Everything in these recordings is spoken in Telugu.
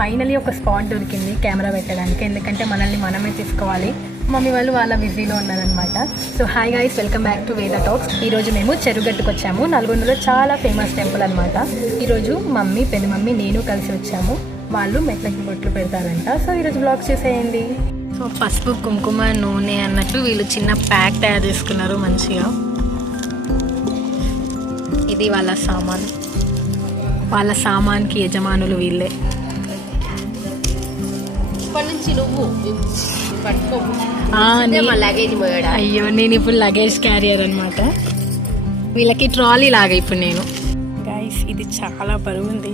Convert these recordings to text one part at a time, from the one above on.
ఫైనలీ ఒక స్పాట్ దొరికింది కెమెరా పెట్టడానికి, ఎందుకంటే మనల్ని మనమే తీసుకోవాలి. మమ్మీ వాళ్ళు వాళ్ళ బిజీలో ఉన్నారనమాట. So hi guys, welcome back to వేద టాక్స్. ఈరోజు మేము చెరుగట్టుకు వచ్చాము. నల్గొండలో చాలా ఫేమస్ టెంపుల్ అనమాట. ఈరోజు మమ్మీ, పెద్ద మమ్మీ, నేను కలిసి వచ్చాము. వాళ్ళు మెట్లకి బొట్లు పెడతారంట. సో ఈరోజు బ్లాగ్ చేసేయండి. సో పసుపు, కుంకుమ, నూనె అన్నట్లు వీళ్ళు చిన్న ప్యాక్ తయారు చేసుకున్నారు మంచిగా. ఇది వాళ్ళ సామాన్, వాళ్ళ సామాన్కి యజమానులు వీళ్ళే. అయ్యో, నేను ఇప్పుడు లగేజ్ క్యారియర్ అనమాట. వీళ్ళకి ట్రాలీ లాగా ఇప్పుడు నేను. గైస్, ఇది చాలా బరువు ఉంది.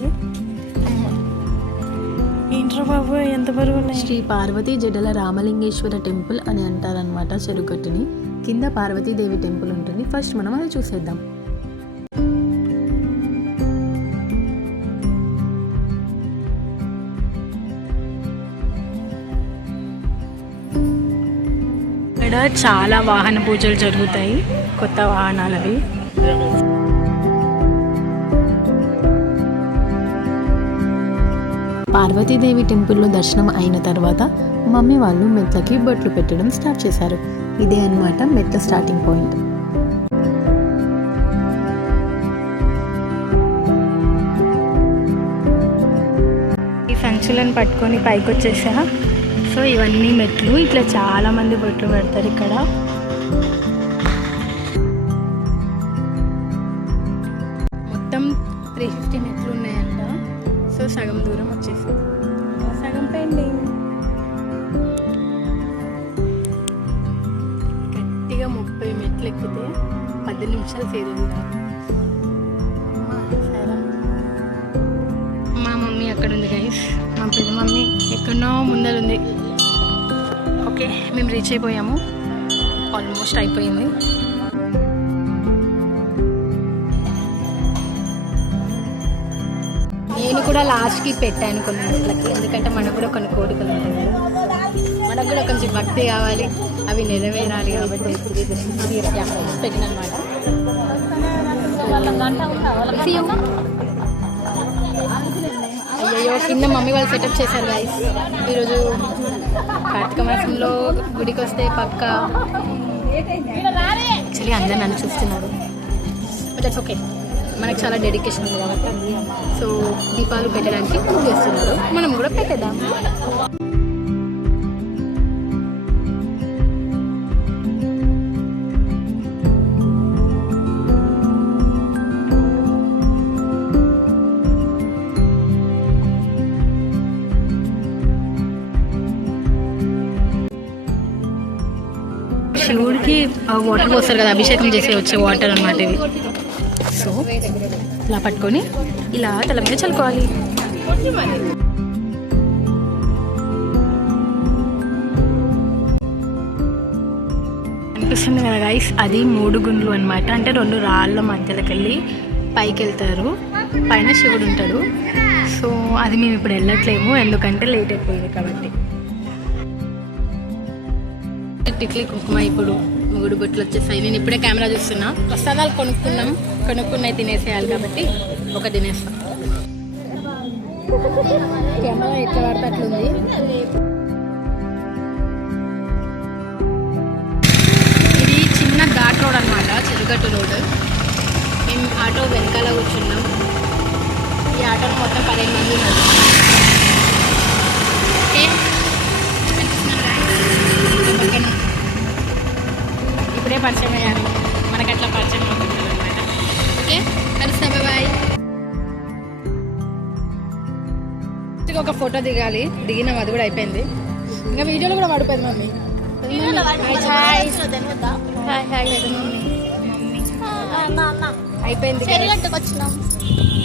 ఏంట్రా బాబు, ఎంత బరువు ఉన్నాయి. శ్రీ పార్వతీ జడల రామలింగేశ్వర టెంపుల్ అని అంటారనమాట చెరుగట్టుని. కింద పార్వతీదేవి టెంపుల్ ఉంటుంది. ఫస్ట్ మనం అది చూసేద్దాం. ఇక్కడ చాలా వాహన పూజలు జరుగుతాయి, కొత్త వాహనాలవి. పార్వతీదేవి టెంపుల్లో దర్శనం అయిన తర్వాత మమ్మీ వాళ్ళు మెట్లకి బొట్లు పెట్టడం స్టార్ట్ చేశారు. ఇదే అన్నమాట మెట్ల స్టార్టింగ్ పాయింట్. ఈ సంచులను పట్టుకొని పైకి వచ్చేసా. సో ఇవన్నీ మెట్లు, ఇట్లా చాలా మంది బొట్లు పెడతారు ఇక్కడ. మొత్తం 350 మెట్లు ఉన్నాయంట. సో సగం దూరం వచ్చేసి సగం పెండింగ్. గట్టిగా 30 మెట్లు ఎక్కితే 10 నిమిషాలు చేరుతుంది. మా మమ్మీ అక్కడ ఉంది గైస్, మా పెద్ద మమ్మీ ఎక్కడో ముందరుంది. ఓకే, మేము రీచ్ అయిపోయాము, ఆల్మోస్ట్ అయిపోయింది. నేను కూడా లాస్ట్కి పెట్టాను కొన్ని మెట్లకి, ఎందుకంటే మనకు కూడా కొన్ని కోరికలు ఉంటాయి కదా, మనకు కూడా కొంచెం భక్తి కావాలి, అవి నెరవేరాలి కాబట్టి పెట్టినమాట. అయ్యో, కింద మమ్మీ వాళ్ళు సెటప్ చేశారు గైస్. ఈరోజు కార్తీక మాసంలో గుడికి వస్తే పక్క యాక్చువల్లీ అందరు నన్ను చూస్తున్నారు, బట్ ఇట్స్ ఓకే, మనకు చాలా డెడికేషన్ ఉంది కాబట్టి. సో దీపాలు పెట్టడానికి పూజ చేస్తున్నారు, మనం కూడా పెట్టేద్దాం. శివుడికి వాటర్ పోస్తారు కదా, అభిషేకం చేసి వచ్చే వాటర్ అన్నమాట ఇవి. సో ఇలా పట్టుకొని ఇలా తల మీద చల్లుకోవాలి. అనిపిస్తుంది కదా గైస్, అది 3 గుండ్లు అనమాట. అంటే 2 రాళ్ళ మధ్యలోకి వెళ్ళి పైకి వెళ్తారు, పైన శివుడు ఉంటాడు. సో అది మేము ఇప్పుడు వెళ్ళట్లేము, ఎందుకంటే లేట్ అయిపోయింది కాబట్టి. టిక్లీ కుంకుమ, ఇప్పుడు 3 బొట్లు వచ్చేసాయి. నేను ఇప్పుడే కెమెరా చూస్తున్నా. ప్రసాదాలు కొనుక్కున్నాయి తినేసేయాలి కాబట్టి ఒక తినేస్తాం. కెమెరా ఎట్లా పడితే అట్లుంది. ఇది చిన్న ఘాట్ రోడ్ అనమాట, చెరుగట్టు రోడ్. మేము ఆటో వెనకాల కూర్చున్నాం. ఈ ఆటోలో మొత్తం 15 మంది ఉన్నారు. ఇప్పుడే పరిచయం అయ్యారు, మనకు అట్లా పరిచయం అవుతుంది అనమాట. ఓకే, కలుస్తా, బాయ్. ఒక ఫోటో దిగాలి, దిగినాం, అది కూడా అయిపోయింది. ఇంకా వీడియోలో కూడా పడిపోయింది మమ్మీ.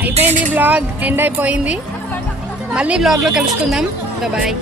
అయిపోయింది, బ్లాగ్ ఎండ్ అయిపోయింది. మళ్ళీ బ్లాగ్లో కలుసుకుందాం, బాయ్.